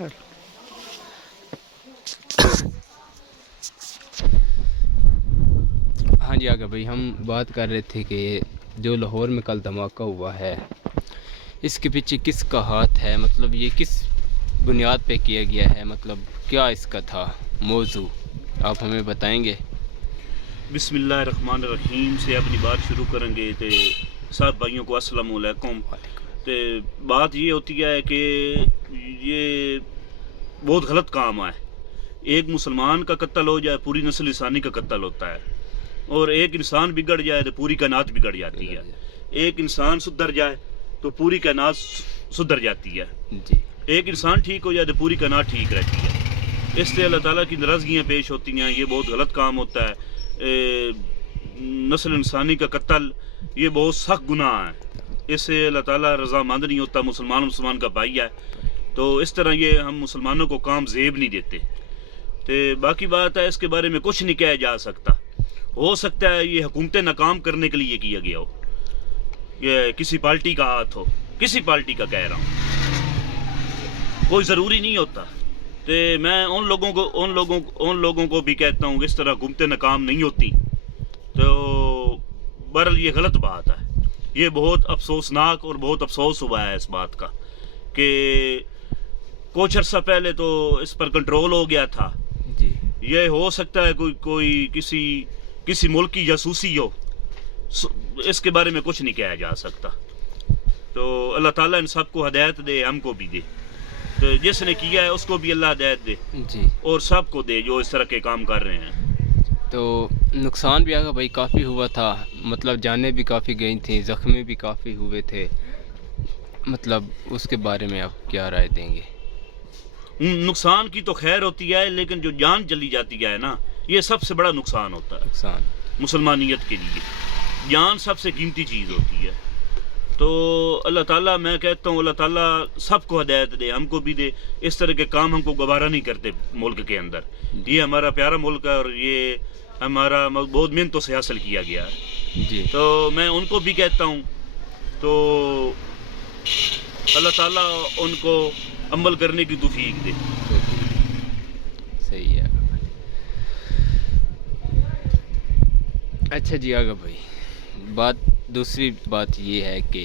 ہاں جی آگے بھائی، ہم بات کر رہے تھے کہ جو لاہور میں کل دھماکہ ہوا ہے اس کے پیچھے کس کا ہاتھ ہے، مطلب یہ کس بنیاد پہ کیا گیا ہے، مطلب کیا اس کا تھا موضوع، آپ ہمیں بتائیں گے؟ بسم اللہ الرحمن الرحیم سے اپنی بات شروع کریں گے تو سب بھائیوں کو السلام علیکم۔ تو بات یہ ہوتی ہے کہ یہ بہت غلط کام ہے، ایک مسلمان کا قتل ہو جائے پوری نسل انسانی کا قتل ہوتا ہے، اور ایک انسان بگڑ جائے تو پوری کائنات بگڑ جاتی ہے، ایک انسان سدھر جائے تو پوری کائنات سدھر جاتی ہے، جی، ایک انسان ٹھیک ہو جائے تو پوری کائنات ٹھیک رہتی ہے۔ اس سے اللہ تعالیٰ کی ناراضگیاں پیش ہوتی ہیں، یہ بہت غلط کام ہوتا ہے۔ نسل انسانی کا قتل یہ بہت سخت گناہ ہے، اس سے اللہ تعالیٰ رضامند نہیں ہوتا۔ مسلمان کا بھائی ہے، تو اس طرح یہ ہم مسلمانوں کو کام زیب نہیں دیتے۔ تو باقی بات ہے، اس کے بارے میں کچھ نہیں کہا جا سکتا۔ ہو سکتا ہے یہ حکومتیں ناکام کرنے کے لیے کیا گیا ہو، یہ کسی پارٹی کا ہاتھ ہو، کسی پارٹی کا کہہ رہا ہوں، کوئی ضروری نہیں ہوتا۔ تو میں ان لوگوں کو بھی کہتا ہوں کہ اس طرح حکومتیں ناکام نہیں ہوتی۔ تو بہرحال یہ غلط بات ہے، یہ بہت افسوسناک اور بہت افسوس ہوا ہے اس بات کا کہ کچھ عرصہ پہلے تو اس پر کنٹرول ہو گیا تھا۔ جی، یہ ہو سکتا ہے کوئی کسی ملک کی جاسوسی ہو، اس کے بارے میں کچھ نہیں کہا جا سکتا۔ تو اللہ تعالیٰ ان سب کو ہدایت دے، ہم کو بھی دے، تو جس نے کیا ہے اس کو بھی اللہ ہدایت دے، جی، اور سب کو دے جو اس طرح کے کام کر رہے ہیں۔ تو نقصان بھی آگا بھائی کافی ہوا تھا، مطلب جانیں بھی کافی گئی تھیں، زخمی بھی کافی ہوئے تھے، مطلب اس کے بارے میں آپ کیا رائے دیں گے؟ نقصان کی تو خیر ہوتی ہے، لیکن جو جان چلی جاتی ہے نا، یہ سب سے بڑا نقصان ہوتا ہے نقصان، مسلمانیت کے لیے۔ جان سب سے قیمتی چیز ہوتی ہے۔ تو اللہ تعالیٰ، میں کہتا ہوں اللہ تعالیٰ سب کو ہدایت دے، ہم کو بھی دے۔ اس طرح کے کام ہم کو گوارا نہیں کرتے ملک کے اندر۔ یہ ہمارا پیارا ملک ہے، اور یہ ہمارا بہت محنتوں سے حاصل کیا گیا ہے۔ جی، تو میں ان کو بھی کہتا ہوں، تو اللہ تعالیٰ ان کو عمل کرنے کی توفیق دے۔ صحیح ہے اچھا جی آگا بھائی، دوسری بات یہ ہے کہ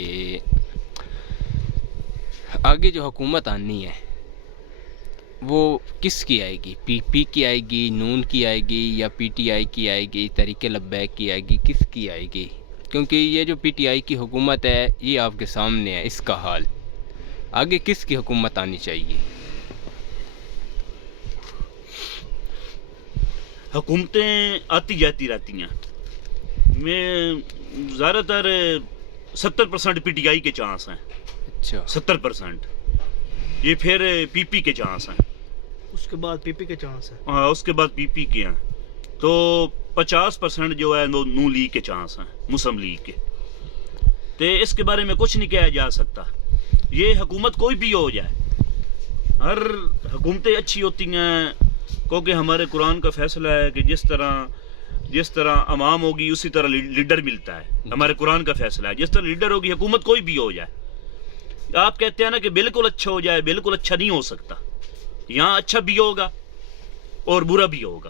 آگے جو حکومت آنی ہے وہ کس کی آئے گی؟ پی پی کی آئے گی، نون کی آئے گی، یا پی ٹی آئی کی آئے گی، تحریک لبیک کی آئے گی، کس کی آئے گی؟ کیونکہ یہ جو پی ٹی آئی کی حکومت ہے یہ آپ کے سامنے ہے، اس کا حال آگے کس کی حکومت آنی چاہیے؟ حکومتیں آتی جاتی رہتی ہیں، میں زیادہ تر 70% پی ٹی آئی کے چانس ہیں، اچھا، 70%۔ یہ پھر پی پی کے چانس ہیں، اس کے بعد پی پی کے چانس ہے۔ ہاں اس کے بعد پی پی کے ہیں، تو 50% جو ہے نون لیگ کے چانس ہیں، مسلم لیگ کے۔ تو اس کے بارے میں کچھ نہیں کہا جا سکتا، یہ حکومت کوئی بھی ہو جائے، ہر حکومتیں اچھی ہوتی ہیں، کیونکہ ہمارے قرآن کا فیصلہ ہے کہ جس طرح عوام ہوگی اسی طرح لیڈر ملتا ہے۔ ہمارے قرآن کا فیصلہ ہے جس طرح لیڈر ہوگی، حکومت کوئی بھی ہو جائے۔ آپ کہتے ہیں نا کہ بالکل اچھا ہو جائے، بالکل اچھا نہیں ہو سکتا، یہاں اچھا بھی ہوگا اور برا بھی ہوگا،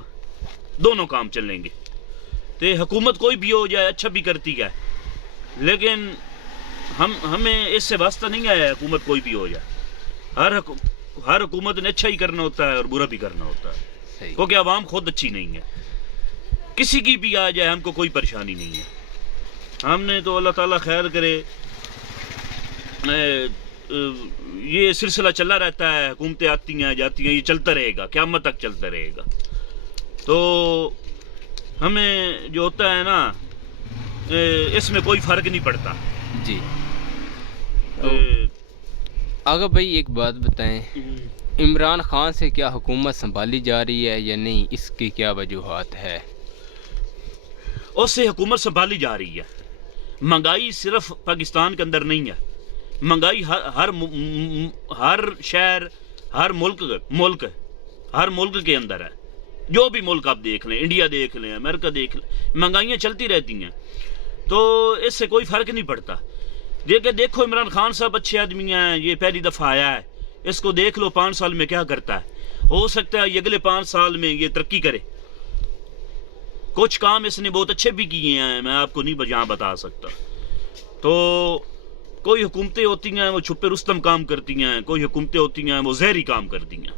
دونوں کام چلیں گے۔ تو حکومت کوئی بھی ہو جائے، اچھا بھی کرتی ہے، لیکن ہمیں اس سے واسطہ نہیں آیا حکومت کوئی بھی ہو جائے۔ ہر حکومت نے اچھا ہی کرنا ہوتا ہے اور برا بھی کرنا ہوتا ہے، صحیح، کیونکہ عوام خود اچھی نہیں ہے۔ کسی کی بھی آ جائے ہم کو کوئی پریشانی نہیں ہے۔ ہم نے تو اللہ تعالیٰ خیر کرے، یہ سلسلہ چلا رہتا ہے، حکومتیں آتی ہیں جاتی ہیں، یہ چلتا رہے گا، قیامت تک چلتا رہے گا۔ تو ہمیں جو ہوتا ہے نا، اس میں کوئی فرق نہیں پڑتا۔ جی، آگا بھائی ایک بات بتائیں، عمران خان سے کیا حکومت سنبھالی جا رہی ہے یا نہیں، اس کی کیا وجوہات ہے؟ اس سے حکومت سنبھالی جا رہی ہے۔ مہنگائی صرف پاکستان کے اندر نہیں ہے، مہنگائی ہر شہر، ہر ملک کے اندر ہے۔ جو بھی ملک آپ دیکھ لیں، انڈیا دیکھ لیں، امریکہ دیکھ لیں، مہنگائیاں چلتی رہتی ہیں، تو اس سے کوئی فرق نہیں پڑتا۔ دیکھو عمران خان صاحب اچھے آدمی ہیں، یہ پہلی دفعہ آیا ہے، اس کو دیکھ لو 5 سال میں کیا کرتا ہے. ہو سکتا ہے یہ اگلے 5 سال میں یہ ترقی کرے. کچھ کام اس نے بہت اچھے بھی کیے ہیں, میں آپ کو نہیں یہاں بتا سکتا. تو کوئی حکومتیں ہوتی ہیں وہ چھپے رستم کام کرتی ہیں, کوئی حکومتیں ہوتی ہیں وہ زہری کام کرتی ہیں.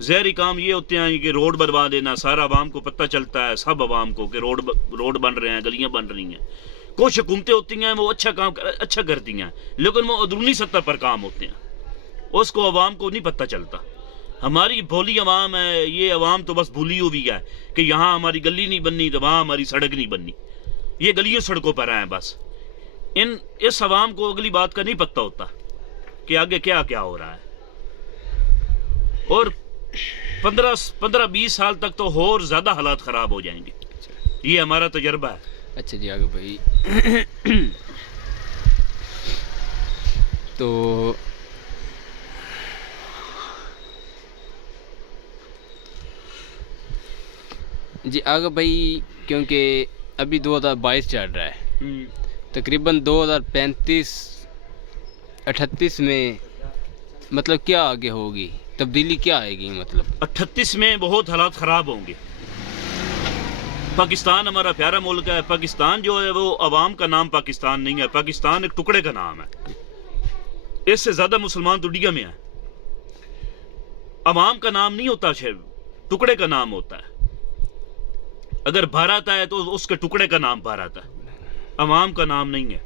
زہری کام یہ ہوتے ہیں کہ روڈ بنوا دینا, سارا عوام کو پتہ چلتا ہے, سب عوام کو کہ روڈ بن رہے ہیں, گلیاں بن رہی ہیں. کچھ حکومتیں ہوتی ہیں وہ اچھا کرتی ہیں, لیکن وہ اندرونی سطح پر کام ہوتے ہیں, اس کو عوام کو نہیں پتہ چلتا. ہماری بھولی عوام ہے, یہ عوام تو بس بھولی ہوئی ہے کہ یہاں ہماری گلی نہیں بننی تو وہاں ہماری سڑک نہیں بننی. یہ گلیوں سڑکوں پر ہیں بس. اس عوام کو اگلی بات کا نہیں پتہ ہوتا کہ آگے کیا کیا ہو رہا ہے. اور 15-20 سال تک تو اور زیادہ حالات خراب ہو جائیں گے. یہ ہمارا تجربہ ہے. اچھا جی آگے بھائی. تو جی آگے بھائی, کیونکہ ابھی 2022 چل رہا ہے, تقریباً 2035-38 میں مطلب کیا آگے ہوگی, تبدیلی کیا آئے گی؟ مطلب 38 میں بہت حالات خراب ہوں گے. پاکستان ہمارا پیارا ملک ہے. پاکستان جو ہے وہ عوام کا نام پاکستان نہیں ہے, پاکستان ایک ٹکڑے کا نام ہے. اس سے زیادہ مسلمان دنیا میں ہیں. عوام کا نام نہیں ہوتا, ٹکڑے کا نام ہوتا ہے. اگر بھارت ہے تو اس کے ٹکڑے کا نام بھارت ہے, عوام کا نام نہیں ہے.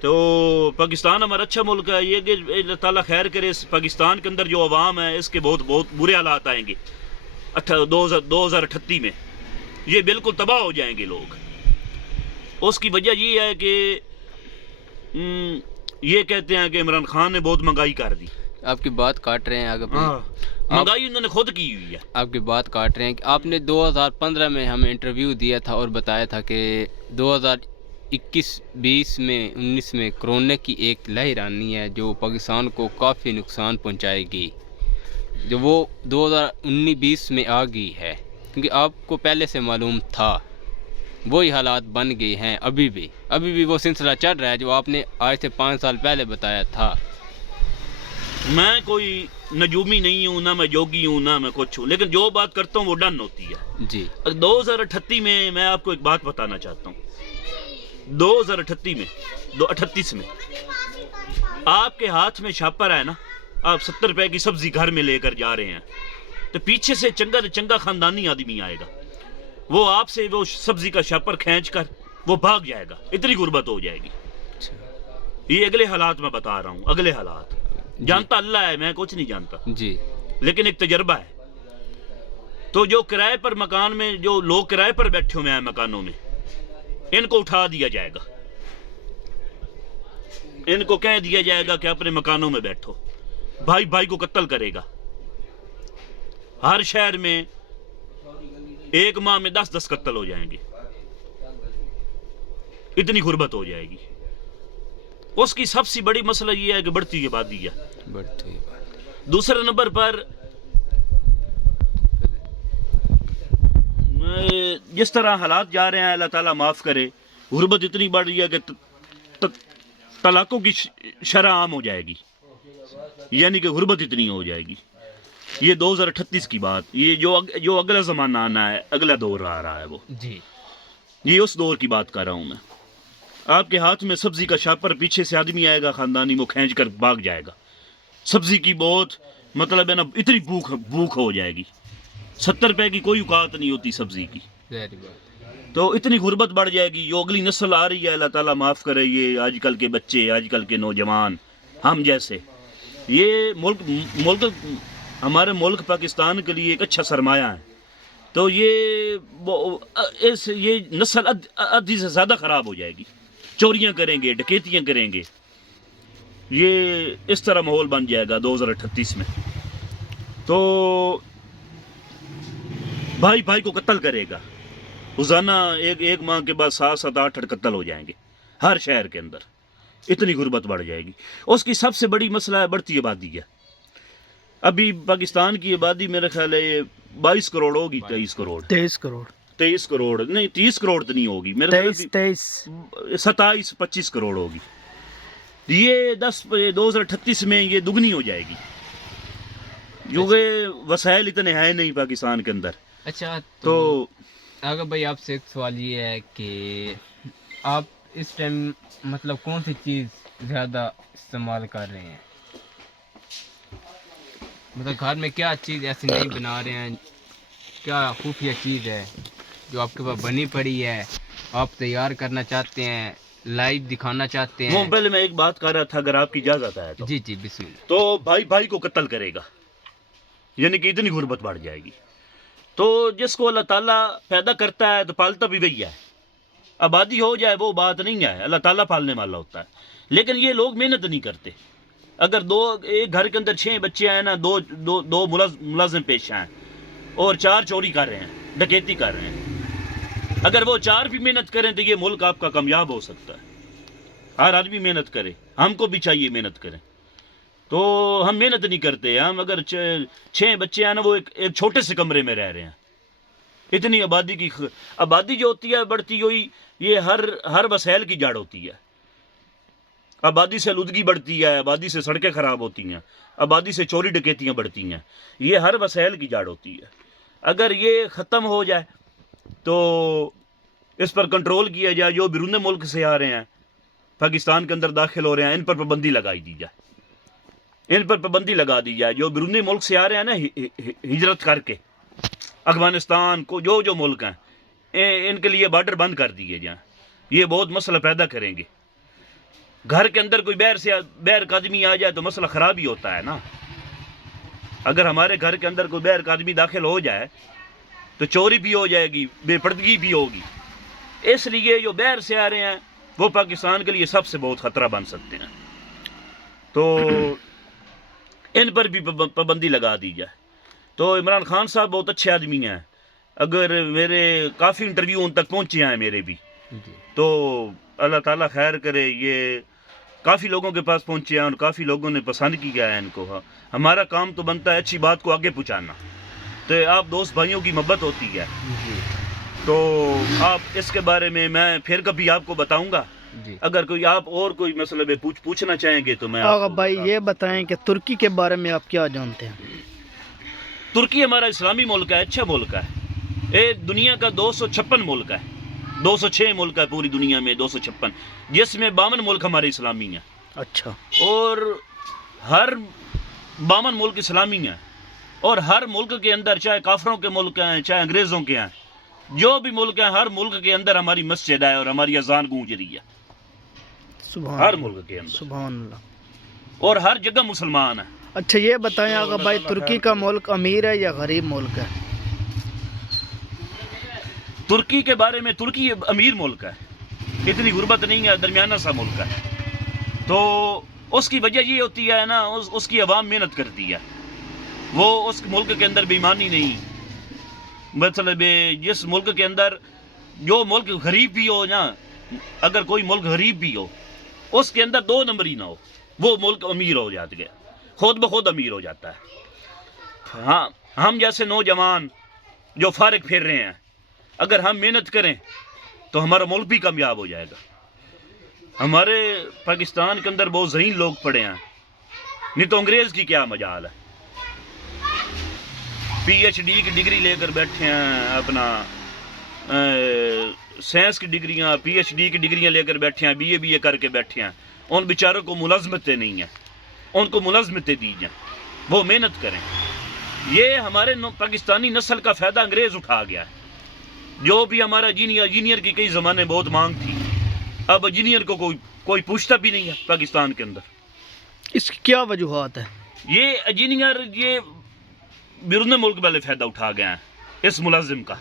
تو پاکستان ہمارا اچھا ملک ہے. یہ کہ اللہ تعالیٰ خیر کرے, اس پاکستان کے اندر جو عوام ہے اس کے بہت برے حالات آئیں گے 2038 میں. یہ بالکل تباہ ہو جائیں گے لوگ. اس کی وجہ یہ ہے کہ یہ کہتے ہیں کہ عمران خان نے بہت مہنگائی کر دی. آپ کی بات کاٹ رہے ہیں آگے مہنگائی انہوں نے خود کی ہوئی ہے. آپ کی بات کاٹ رہے ہیں کہ آپ نے 2015 میں ہمیں انٹرویو دیا تھا اور بتایا تھا کہ 2021, 20 میں 19 میں کرونا کی ایک لہر آنی ہے جو پاکستان کو کافی نقصان پہنچائے گی, جو وہ 2019-20 میں آ گئی ہے. کیونکہ آپ کو پہلے سے معلوم تھا, وہی حالات بن گئے ہیں. ابھی بھی وہ سلسلہ چل رہا ہے جو آپ نے آج سے 5 سال پہلے بتایا تھا. میں کوئی نجومی نہیں ہوں, نہ میں جوگی ہوں, نہ میں کچھ ہوں, لیکن جو بات کرتا ہوں وہ ڈن ہوتی ہے. جی 2038 میں آپ کو ایک بات بتانا چاہتا ہوں. 2038 میں آپ کے ہاتھ میں شاپر ہے نا, آپ 70 روپے کی سبزی گھر میں لے کر جا رہے ہیں, تو پیچھے سے چنگا خاندانی آدمی آئے گا, وہ آپ سے وہ سبزی کا شاپر کھینچ کر وہ بھاگ جائے گا. اتنی غربت ہو جائے گی. یہ اگلے حالات میں بتا رہا ہوں, اگلے حالات. جانتا اللہ ہے, میں کچھ نہیں جانتا جی, لیکن ایک تجربہ ہے. تو جو کرائے پر مکان میں, جو لوگ کرائے پر بیٹھے ہوئے ہیں مکانوں میں, ان کو اٹھا دیا جائے گا. ان کو کہہ دیا جائے گا کہ اپنے مکانوں میں بیٹھو. بھائی کو قتل کرے گا. ہر شہر میں ایک ماہ میں 10 قتل ہو جائیں گے. اتنی غربت ہو جائے گی. اس کی سب سے بڑی مسئلہ یہ ہے کہ بڑھتی آبادی ہے. دوسرے نمبر پر جس طرح حالات جا رہے ہیں, اللہ تعالیٰ معاف کرے, غربت اتنی بڑھ رہی ہے کہ طلاقوں کی شرح عام ہو جائے گی. یعنی کہ غربت اتنی ہو جائے گی. یہ 2038 کی بات, یہ جو اگلا زمانہ آنا ہے, اگلا دور آ رہا ہے, وہ جی یہ اس دور کی بات کر رہا ہوں میں. آپ کے ہاتھ میں سبزی کا شاپر, پیچھے سے آدمی آئے گا خاندانی, وہ کھینچ کر بھاگ جائے گا. سبزی کی بہت مطلب ہے نا, اتنی بھوک ہو جائے گی. 70 روپے کی کوئی اوقات نہیں ہوتی سبزی کی. تو اتنی غربت بڑھ جائے گی. جو اگلی نسل آ رہی ہے, اللہ تعالیٰ معاف کرے, یہ آج کل کے بچے, آج کل کے نوجوان, ہم جیسے, یہ ملک ہمارے ملک پاکستان کے لیے ایک اچھا سرمایہ ہے. تو یہ نسل ادھی سے زیادہ خراب ہو جائے گی. چوریاں کریں گے, ڈکیتیاں کریں گے. یہ اس طرح ماحول بن جائے گا 2038 میں. تو بھائی کو قتل کرے گا. روزانہ ایک ماہ کے بعد 7-8 قتل ہو جائیں گے ہر شہر کے اندر. اتنی غربت بڑھ جائے گی. اس کی سب سے بڑی مسئلہ ہے بڑھتی آبادی ہے. ابھی پاکستان کی آبادی میرے خیال ہے 22 کروڑ ہوگی. 23 کروڑ 23 کروڑ نہیں, 30 کروڑ تو نہیں ہوگی میرے خیال 27-25 کروڑ ہوگی. یہ 2038 میں یہ دگنی ہو جائے گی، کیونکہ وسائل اتنے ہیں نہیں پاکستان کے اندر. اچھا تو اگر بھائی آپ سے ایک سوال یہ ہے کہ آپ اس ٹائم مطلب کون سی چیز زیادہ استعمال کر رہے ہیں؟ مطلب گھر میں کیا چیز ایسی نہیں بنا رہے ہیں، کیا خفیہ چیز ہے جو آپ کے پاس بنی پڑی ہے، آپ تیار کرنا چاہتے ہیں، لائیو دکھانا چاہتے وہ ہیں؟ پہلے میں ایک بات کر رہا تھا، اگر آپ کی اجازت ہے تو جی جی بسم اللہ. تو بھائی بھائی کو قتل کرے گا، یعنی کہ اتنی غربت بڑھ جائے گی. تو جس کو اللہ تعالیٰ پیدا کرتا ہے تو پالتا بھی وہی ہے. آبادی ہو جائے وہ بات نہیں ہے، اللہ تعالیٰ پالنے والا ہوتا ہے. لیکن یہ لوگ محنت نہیں کرتے. اگر ایک گھر کے اندر 6 بچے ہیں نا، دو ملازم پیش ہیں اور 4 چوری کر رہے ہیں، ڈکیتی کر رہے ہیں، اگر وہ 4 بھی محنت کریں تو یہ ملک آپ کا کامیاب ہو سکتا ہے. ہر آدمی محنت کرے، ہم کو بھی چاہیے محنت کریں. تو ہم محنت نہیں کرتے. ہم اگر 6 بچے ہیں نا، وہ ایک چھوٹے سے کمرے میں رہ رہے ہیں. اتنی آبادی جو ہوتی ہے بڑھتی ہوئی، یہ ہر وسائل کی جڑ ہوتی ہے. آبادی سے آلودگی بڑھتی ہے، آبادی سے سڑکیں خراب ہوتی ہیں، آبادی سے چوری ڈکیتیاں بڑھتی ہیں. یہ ہر وسائل کی جڑ ہوتی ہے. اگر یہ ختم ہو جائے تو اس پر کنٹرول کیا جائے. جو بیرون ملک سے آ رہے ہیں، پاکستان کے اندر داخل ہو رہے ہیں، ان پر پابندی لگائی دی جائے. ان پر پابندی لگا دی جائے. جو بیرونی ملک سے آ رہے ہیں نا ہجرت کر کے، افغانستان کو جو ملک ہیں، ان کے لیے بارڈر بند کر دیے جائیں. یہ بہت مسئلہ پیدا کریں گے. گھر کے اندر کوئی باہر کا آدمی آ جائے تو مسئلہ خراب ہی ہوتا ہے نا. اگر ہمارے گھر کے اندر کوئی باہر کا آدمی داخل ہو جائے تو چوری بھی ہو جائے گی، بے پردگی بھی ہوگی. اس لیے جو باہر سے آ رہے ہیں وہ پاکستان کے لیے سب سے بہت خطرہ بن سکتے ہیں. تو ان پر بھی پابندی لگا دی جائے. تو عمران خان صاحب بہت اچھے آدمی ہیں. اگر میرے کافی انٹرویو ان تک پہنچے ہیں میرے بھی، تو اللہ تعالیٰ خیر کرے. یہ کافی لوگوں کے پاس پہنچے ہیں اور کافی لوگوں نے پسند کیا ہے ان کو. ہمارا کام تو بنتا ہے اچھی بات کو آگے پہنچانا. تو آپ دوست بھائیوں کی محبت ہوتی ہے. تو آپ اس کے بارے میں پھر کبھی آپ کو بتاؤں گا. اگر کوئی آپ اور کوئی مسئلہ پوچھنا چاہیں گے تو میں آغا بھائی یہ بتائیں کہ ترکی کے بارے میں آپ کیا جانتے ہیں؟ ترکی ہمارا اسلامی ملک ہے، اچھا ملک ہے. یہ دنیا کا 256 ملک ہے. 206 ملک ہے پوری دنیا میں، 256، جس میں 52 ملک ہمارے اسلامی ہیں. اچھا. اور ہر 52 ملک اسلامی ہیں. اور ہر ملک کے اندر، چاہے کافروں کے ملک ہیں چاہے انگریزوں کے ہیں، جو بھی ملک ہیں، ہر ملک کے اندر ہماری مسجد ہے اور ہماری اذان گونج رہی ہے. سبحان ہر اللہ. ملک کے اندر، سبحان اللہ. اور ہر جگہ مسلمان ہیں. اچھا یہ بتائیں آغا بھائی، ترکی کا ملک امیر ہے یا غریب ملک ہے؟ ترکی کے بارے میں، ترکی امیر ملک ہے، اتنی غربت نہیں ہے، درمیانہ سا ملک ہے. تو اس کی وجہ یہ ہوتی ہے نا، اس کی عوام محنت کرتی ہے. وہ اس ملک کے اندر بے ایمانی نہیں. مطلب جس ملک کے اندر، جو ملک غریب بھی ہو نا، اگر کوئی ملک غریب بھی ہو، اس کے اندر 2 نمبر ہی نہ ہو، وہ ملک امیر ہو جاتا ہے، خود بخود امیر ہو جاتا ہے. ہاں، ہم جیسے نوجوان جو فارغ پھر رہے ہیں، اگر ہم محنت کریں تو ہمارا ملک بھی کامیاب ہو جائے گا. ہمارے پاکستان کے اندر بہت ذہین لوگ پڑے ہیں، نہیں تو انگریز کی کیا مجال ہے. PhD کی ڈگری لے کر بیٹھے ہیں، اپنا سائنس کی ڈگریاں، PhD کی ڈگریاں لے کر بیٹھے ہیں، BA کر کے بیٹھے ہیں. ان بیچاروں کو ملازمتیں نہیں ہیں. ان کو ملازمتیں دی جائیں، وہ محنت کریں. یہ ہمارے پاکستانی نسل کا فائدہ انگریز اٹھا گیا ہے. جو بھی ہمارا انجینئر کی کئی زمانے بہت مانگ تھی، اب انجینئر کو کوئی پوچھتا بھی نہیں ہے پاکستان کے اندر. اس کی کیا وجوہات ہیں؟ یہ انجینئر، یہ بیرون ملک والے فائدہ اٹھا گئے ہیں اس ملازم کا.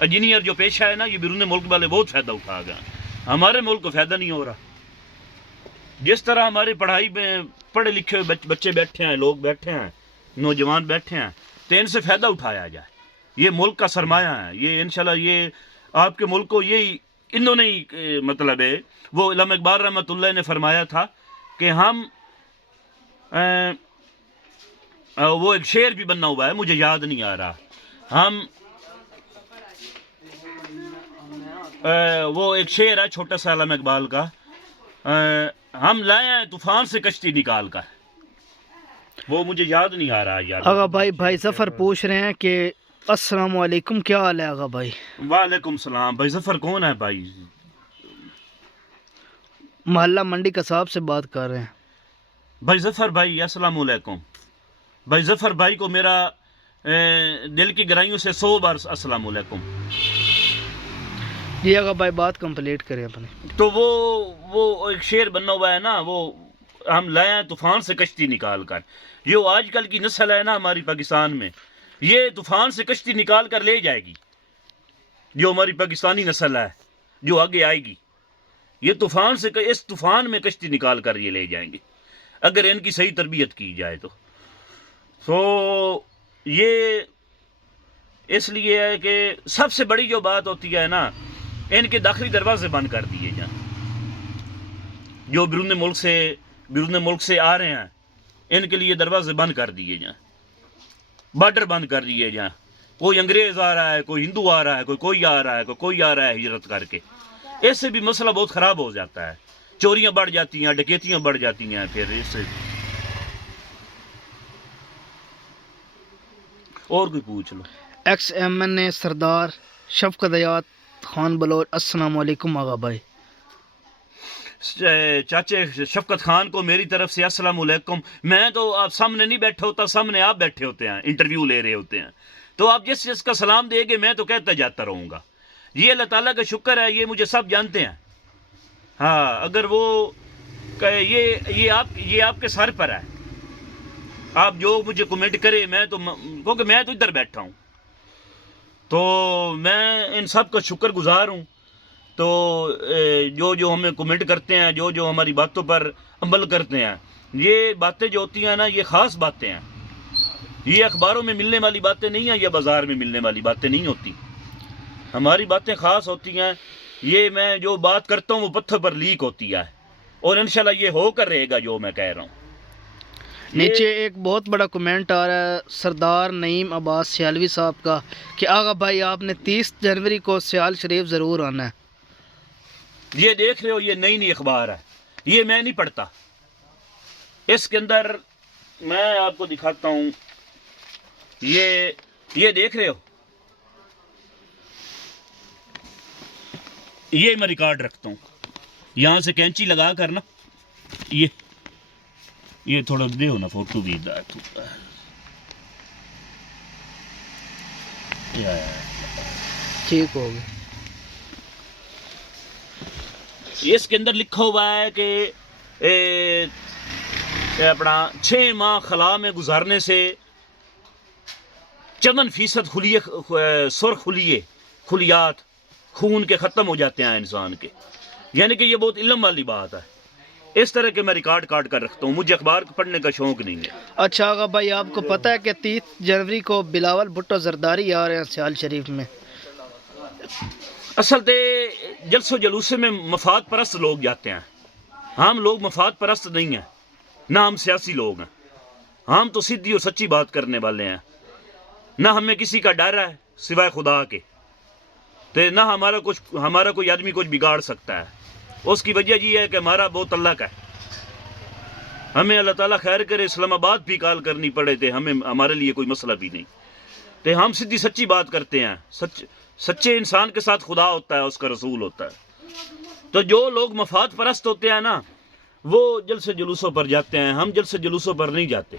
انجینئر جو پیشہ ہے نا، یہ بیرون ملک والے بہت فائدہ اٹھا گئے ہیں. ہمارے ملک کو فائدہ نہیں ہو رہا. جس طرح ہماری پڑھائی میں پڑھے لکھے بچے بیٹھے ہیں، لوگ بیٹھے ہیں، نوجوان بیٹھے ہیں، تو ان سے فائدہ اٹھایا جائے. یہ ملک کا سرمایہ ہے. یہ انشاءاللہ یہ آپ کے ملک کو یہی انہوں نے مطلب ہے، وہ علامہ اقبال رحمۃ اللہ نے فرمایا تھا کہ ہم وہ ایک شعر بھی بننا ہوا ہے، مجھے یاد نہیں آ رہا. ہم وہ ایک شعر ہے چھوٹا سا علامہ اقبال کا ہم لائے ہیں طوفان سے کشتی نکال کر، وہ مجھے یاد نہیں آ رہا یار. آغا بھائی ظفر پوچھ رہے ہیں کہ السلام علیکم، کیا حال ہے آغا بھائی؟ وعلیکم السلام. بھائی ظفر کون ہے بھائی؟ محلہ منڈی کا صاحب سے بات کر رہے ہیں. بھائی ظفر بھائی السلام علیکم. بھائی ظفر بھائی کو میرا دل کی گہرائیوں سے 100 بار السلام علیکم. جی آغا بھائی بات کمپلیٹ کریں اپنے. تو وہ ایک شعر بنا ہوا ہے نا، وہ ہم لائے ہیں طوفان سے کشتی نکال کر. جو آج کل کی نسل ہے نا ہماری پاکستان میں، یہ طوفان سے کشتی نکال کر لے جائے گی. جو ہماری پاکستانی نسل ہے جو آگے آئے گی، یہ اس طوفان میں کشتی نکال کر یہ لے جائیں گے اگر ان کی صحیح تربیت کی جائے تو. یہ اس لیے ہے کہ سب سے بڑی جو بات ہوتی ہے نا، ان کے داخلی دروازے بند کر دیے جائیں. جو بیرون ملک سے آ رہے ہیں ان کے لیے دروازے بند کر دیے جائیں، بارڈر بند کر دیے جائیں. کوئی انگریز آ رہا ہے، کوئی ہندو آ رہا ہے، کوئی آ رہا ہے، کوئی آ رہا ہے ہجرت کر کے. اس سے بھی مسئلہ بہت خراب ہو جاتا ہے، چوریاں بڑھ جاتی ہیں، ڈکیتیاں بڑھ جاتی ہیں. پھر اس سے اور کوئی پوچھ لو. ایکس ایم این اے سردار شفقت حیات خان بلوچ. السلام علیکم آغا بھائی. چاچے شفقت خان کو میری طرف سے السلام علیکم. میں تو آپ سامنے نہیں بیٹھا ہوتا، سامنے آپ بیٹھے ہوتے ہیں، انٹرویو لے رہے ہوتے ہیں، تو آپ جس کا سلام دیں گے میں تو کہتا جاتا رہوں گا. یہ اللہ تعالیٰ کا شکر ہے، یہ مجھے سب جانتے ہیں. ہاں اگر وہ یہ آپ کے سر پر ہے، آپ جو مجھے کمنٹ کرے، میں تو کیونکہ میں تو ادھر بیٹھا ہوں، تو میں ان سب کا شکر گزار ہوں. تو جو ہمیں کمنٹ کرتے ہیں، جو ہماری باتوں پر عمل کرتے ہیں، یہ باتیں جو ہوتی ہیں نا، یہ خاص باتیں ہیں. یہ اخباروں میں ملنے والی باتیں نہیں ہیں، یا بازار میں ملنے والی باتیں نہیں ہوتی. ہماری باتیں خاص ہوتی ہیں. یہ میں جو بات کرتا ہوں وہ پتھر پر لیک ہوتی ہے، اور انشاءاللہ یہ ہو کر رہے گا جو میں کہہ رہا ہوں. نیچے ایک بہت بڑا کمنٹ آ رہا ہے سردار نعیم عباس سیالوی صاحب کا کہ آغا بھائی آپ نے 30 جنوری کو سیال شریف ضرور آنا ہے. یہ دیکھ رہے ہو، یہ نئی اخبار ہے، یہ میں نہیں پڑھتا. اس کے اندر میں آپ کو دکھاتا ہوں، یہ دیکھ رہے ہو، یہ میں ریکارڈ رکھتا ہوں یہاں سے کینچی لگا کر نا. یہ تھوڑا دے ہو نا فوٹو بھی ٹھیک ہو گیا. اس کے اندر لکھا ہوا ہے کہ اپنا 6 ماہ خلا میں گزارنے سے 54% سرخ خلیات خون کے ختم ہو جاتے ہیں انسان کے. یعنی کہ یہ بہت علم والی بات ہے. اس طرح کے میں ریکارڈ کاٹ کر رکھتا ہوں، مجھے اخبار پڑھنے کا شوق نہیں ہے. اچھا آغا بھائی آپ کو پتہ ہے کہ 30 جنوری کو بلاول بھٹو زرداری آ رہے ہیں سیال شریف میں؟ اصل تے جلس و جلوسے میں مفاد پرست لوگ جاتے ہیں. ہم لوگ مفاد پرست نہیں ہیں، نہ ہم سیاسی لوگ ہیں. ہم تو سیدھی اور سچی بات کرنے والے ہیں. نہ ہمیں کسی کا ڈر ہے سوائے خدا کے، تو نہ ہمارا کوئی آدمی کچھ بگاڑ سکتا ہے. اس کی وجہ یہ ہے کہ ہمارا بہت اللہ کا ہے. ہمیں اللہ تعالیٰ خیر کرے، اسلام آباد بھی کال کرنی پڑے تھے، ہمارے لیے کوئی مسئلہ بھی نہیں. تو ہم سیدھی سچی بات کرتے ہیں. سچے انسان کے ساتھ خدا ہوتا ہے، اس کا رسول ہوتا ہے. تو جو لوگ مفاد پرست ہوتے ہیں نا، وہ جلسے جلوسوں پر جاتے ہیں. ہم جلسے جلوسوں پر نہیں جاتے.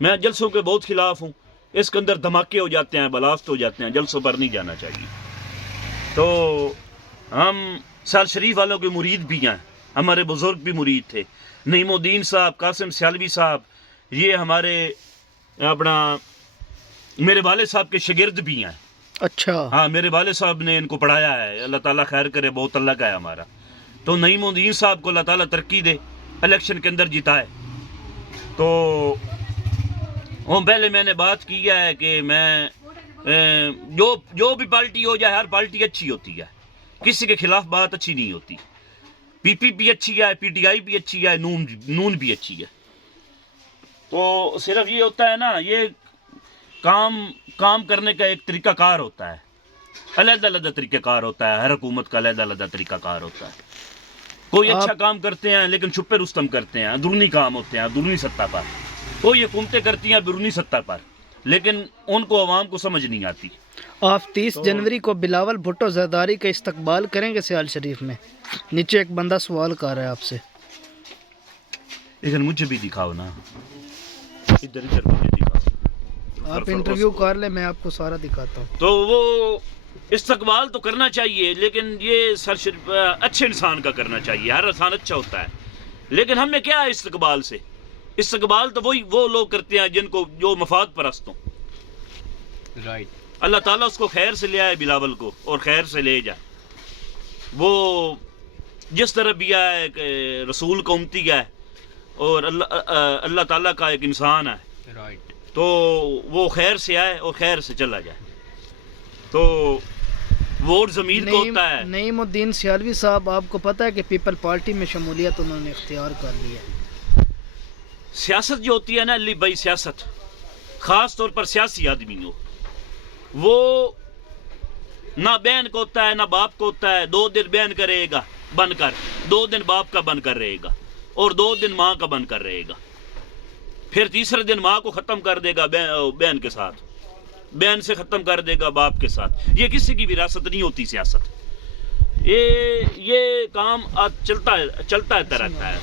میں جلسوں کے بہت خلاف ہوں. اس کے اندر دھماکے ہو جاتے ہیں، بلاسٹ ہو جاتے ہیں. جلسوں پر نہیں جانا چاہیے. تو ہم سیال شریف والوں کے مرید بھی ہیں، ہمارے بزرگ بھی مرید تھے. نعیم الدین صاحب، قاسم سیالوی صاحب، یہ ہمارے میرے والد صاحب کے شاگرد بھی ہیں. اچھا ہاں، میرے والد صاحب نے ان کو پڑھایا ہے. اللہ تعالیٰ خیر کرے، بہت اللہ کا ہے ہمارا. تو نعیم الدین صاحب کو اللہ تعالیٰ ترقی دے، الیکشن کے اندر جتائے. تو پہلے میں نے بات کی ہے کہ میں جو بھی پارٹی ہو جائے، ہر پارٹی اچھی ہوتی ہے، کسی کے خلاف بات اچھی نہیں ہوتی. پی پی بھی اچھی ہے، پی ٹی آئی بھی اچھی ہے، نون بھی اچھی ہے. تو صرف یہ ہوتا ہے نا، یہ کام کرنے کا ایک طریقہ کار ہوتا ہے. علیحدہ طریقہ کار ہوتا ہے. ہر حکومت کا علیحدہ طریقہ کار ہوتا ہے. کوئی اچھا کام کرتے ہیں لیکن چھپے رستم کرتے ہیں, اندرونی کام ہوتے ہیں اندرونی سطح پر. کوئی حکومتیں کرتی ہیں بیرونی سطح پر, لیکن ان کو عوام کو سمجھ نہیں آتی. آپ 30 جنوری کو بلاول بھٹو زرداری کا استقبال کریں گے سیال شریف میں؟ نیچے ایک بندہ سوال کر رہا ہے آپ سے. لیکن مجھے بھی دکھاؤ نا, ادھر مجھے دکھاؤ. آپ انٹرویو کر لیں, میں آپ کو سارا دکھاتا ہوں. تو وہ استقبال تو کرنا چاہیے, لیکن یہ اچھے انسان کا کرنا چاہیے. ہر انسان اچھا ہوتا ہے, لیکن ہم نے کیا ہے استقبال سے؟ استقبال تو وہ لوگ کرتے ہیں جن کو جو مفاد پرست ہوں. رائٹ. اللہ تعالیٰ اس کو خیر سے لے آئے بلاول کو, اور خیر سے لے جائے. وہ جس طرح بھی آئے کہ رسول کا امتی ہے اور اللہ تعالیٰ کا ایک انسان ہے, رائٹ. تو وہ خیر سے آئے اور خیر سے چلا جائے. تو ووٹ ضمیر کو ہوتا ہے. نعیم الدین سیالوی صاحب, آپ کو پتہ ہے کہ پیپل پارٹی میں شمولیت انہوں نے اختیار کر لی ہے. سیاست جو ہوتی ہے نا علی بھائی, سیاست خاص طور پر سیاسی آدمی ہو, وہ نہ بہن کو ہوتا ہے نہ باپ کو ہوتا ہے. 2 دن بہن کا رہے گا بن کر, 2 دن باپ کا بن کر رہے گا, اور 2 دن ماں کا بن کر رہے گا. پھر تیسرے دن ماں کو ختم کر دے گا بہن کے ساتھ, بہن سے ختم کر دے گا باپ کے ساتھ. یہ کسی کی وراثت نہیں ہوتی سیاست. یہ کام چلتا رہتا ہے,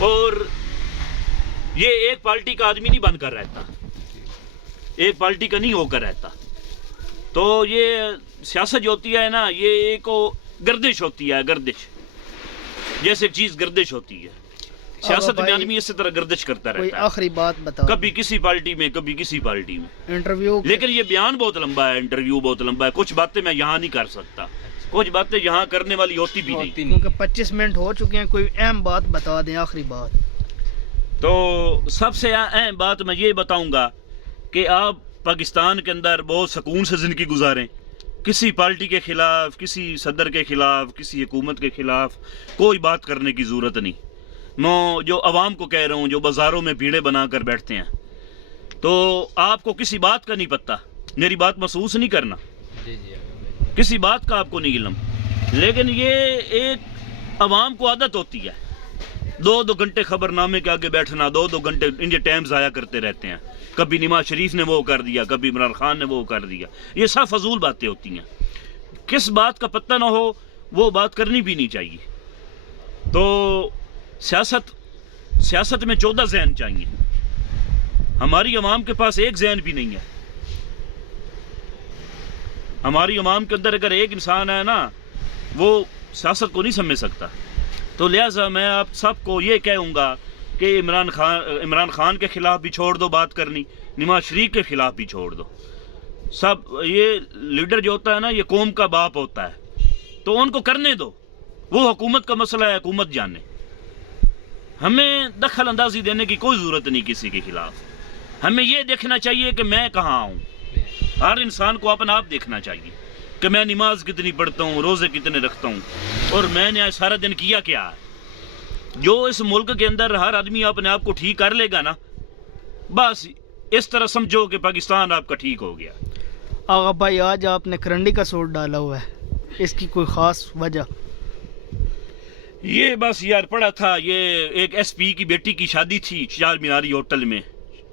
اور یہ ایک پارٹی کا آدمی نہیں بن کر رہتا, ایک پارٹی کا نہیں ہو کر رہتا. تو یہ سیاست جو ہوتی ہے نا, یہ ایک گردش ہوتی ہے, گردش جیسے چیز گردش ہوتی ہے. سیاست میں آدمی اسی طرح گردش کرتا کوئی رہتا ہے, آخری بات بتا. کبھی کسی پارٹی میں کبھی کسی پارٹی میں. انٹرویو لیکن یہ بیان بہت لمبا ہے, انٹرویو بہت لمبا ہے. کچھ باتیں میں یہاں نہیں کر سکتا, کچھ باتیں یہاں کرنے والی ہوتی بھی نہیں. کیونکہ 25 منٹ ہو چکے ہیں, کوئی اہم بات بتا دیں, آخری بات. تو سب سے اہم بات میں یہ بتاؤں گا کہ آپ پاکستان کے اندر بہت سکون سے زندگی گزاریں. کسی پارٹی کے خلاف, کسی صدر کے خلاف, کسی حکومت کے خلاف کوئی بات کرنے کی ضرورت نہیں. میں جو عوام کو کہہ رہا ہوں, جو بازاروں میں بھیڑیں بنا کر بیٹھتے ہیں, تو آپ کو کسی بات کا نہیں پتہ, میری بات محسوس نہیں کرنا, کسی بات کا آپ کو نہیں علم. لیکن یہ ایک عوام کو عادت ہوتی ہے 2 گھنٹے خبر نامے کے آگے بیٹھنا, 2 گھنٹے ان کے ٹائم ضائع کرتے رہتے ہیں. کبھی نواز شریف نے وہ کر دیا, کبھی عمران خان نے وہ کر دیا. یہ سب فضول باتیں ہوتی ہیں. کس بات کا پتہ نہ ہو وہ بات کرنی بھی نہیں چاہیے. تو سیاست میں 14 ذہن چاہیے. ہماری عوام کے پاس ایک ذہن بھی نہیں ہے. ہماری عوام کے اندر اگر ایک انسان ہے نا, وہ سیاست کو نہیں سمجھ سکتا. تو لہٰذا میں آپ سب کو یہ کہوں گا کہ عمران خان کے خلاف بھی چھوڑ دو بات کرنی, نواز شریف کے خلاف بھی چھوڑ دو. سب یہ لیڈر جو ہوتا ہے نا, یہ قوم کا باپ ہوتا ہے, تو ان کو کرنے دو. وہ حکومت کا مسئلہ ہے, حکومت جانے. ہمیں دخل اندازی دینے کی کوئی ضرورت نہیں کسی کے خلاف. ہمیں یہ دیکھنا چاہیے کہ میں کہاں ہوں. ہر انسان کو اپنا آپ دیکھنا چاہیے کہ میں نماز کتنی پڑھتا ہوں, روزے کتنے رکھتا ہوں, اور میں نے سارا دن کیا کیا ہے. جو اس ملک کے اندر ہر آدمی اپنے آپ کو ٹھیک کر لے گا نا, بس اس طرح سمجھو کہ پاکستان آپ کا ٹھیک ہو گیا. آغا بھائی, آج آپ نے کرنڈی کا سوٹ ڈالا ہوا ہے, اس کی کوئی خاص وجہ؟ یہ بس یار پڑا تھا, یہ ایک ایس پی کی بیٹی کی شادی تھی چار میناری ہوٹل میں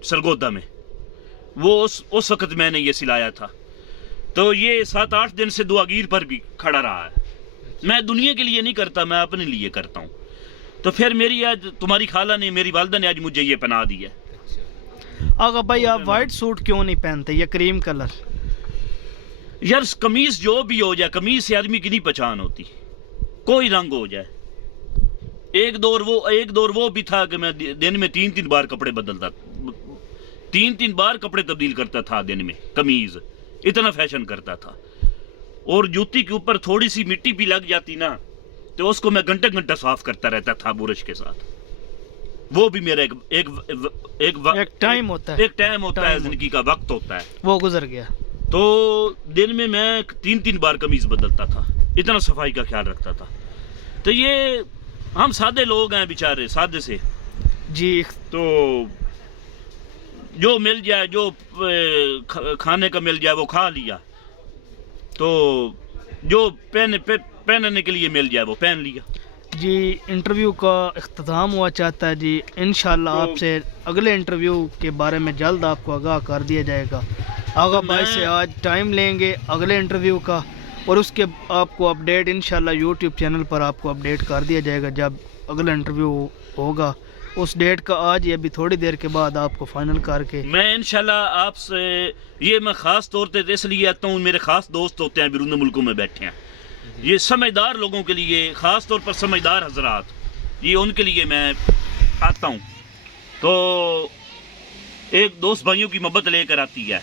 سرگودا میں. وہ اس وقت میں نے یہ سلایا تھا. تو یہ 7-8 دن سے دعاگیر پر بھی کھڑا رہا ہے. میں دنیا کے لیے نہیں کرتا, میں اپنے لیے کرتا ہوں. تو پھر میری آج تمہاری خالہ نے, میری والدہ نے آج مجھے یہ پہنا دی ہے. آغا بھائی, آپ وائٹ سوٹ کیوں نہیں پہنتے یا کریم کلر؟ یار قمیض جو بھی ہو جائے, قمیض سے آدمی کی نہیں پہچان ہوتی. کوئی رنگ ہو جائے. ایک دور وہ بھی تھا کہ میں دن میں 3 بار کپڑے بدلتا, 3 بار کپڑے تبدیل کرتا تھا دن میں. قمیض اتنا فیشن کرتا تھا. اور جوتی کے اوپر تھوڑی سی مٹی بھی لگ جاتی نا, تو اس کو میں گھنٹہ صاف کرتا رہتا تھا برش کے ساتھ. وہ بھی میرا ایک ٹائم ہوتا ہے, ایک ٹائم ہوتا ہے, زندگی کا وقت ہوتا ہے, وہ گزر گیا. تو دن میں 3 بار قمیض بدلتا تھا, اتنا صفائی کا خیال رکھتا تھا. تو یہ ہم سادے لوگ ہیں بیچارے, سادے سے جی. تو جو مل جائے, جو کھانے کا مل جائے وہ کھا لیا, تو جو پہننے کے لیے مل جائے وہ پہن لیا. جی انٹرویو کا اختتام ہوا چاہتا ہے جی، انشاءاللہ آپ سے اگلے انٹرویو کے بارے میں جلد آپ کو آگاہ کر دیا جائے گا۔ آغا بھائی سے آج ٹائم لیں گے اگلے انٹرویو کا، اور اس کے آپ کو اپڈیٹ انشاءاللہ یوٹیوب چینل پر آپ کو اپڈیٹ کر دیا جائے گا جب اگلا انٹرویو ہوگا۔ اس ڈیٹ کا آج یا ابھی تھوڑی دیر کے بعد آپ کو فائنل کر کے میں انشاءاللہ آپ سے یہ میں خاص طور پہ اس لیے آتا ہوں، میرے خاص دوست ہوتے ہیں بیرون ملکوں میں بیٹھے ہیں، یہ سمجھدار لوگوں کے لیے، خاص طور پر سمجھدار حضرات، یہ ان کے لیے میں آتا ہوں۔ تو ایک دوست بھائیوں کی محبت لے کر آتی ہے،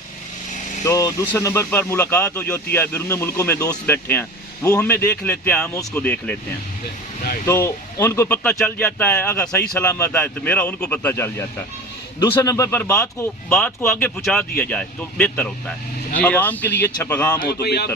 تو دوسرے نمبر پر ملاقات ہو جاتی ہے، بیرون ملکوں میں دوست بیٹھے ہیں، وہ ہمیں دیکھ لیتے ہیں، ہم اس کو دیکھ لیتے ہیں، تو ان کو پتہ چل جاتا ہے اگر صحیح سلامت ہے تو میرا ان کو پتہ چل جاتا ہے۔ دوسرے نمبر پر بات کو آگے پہنچا دیا جائے تو بہتر ہوتا ہے، عوام کے لیے اچھا پیغام ہو تو بہتر ہوتا ہے۔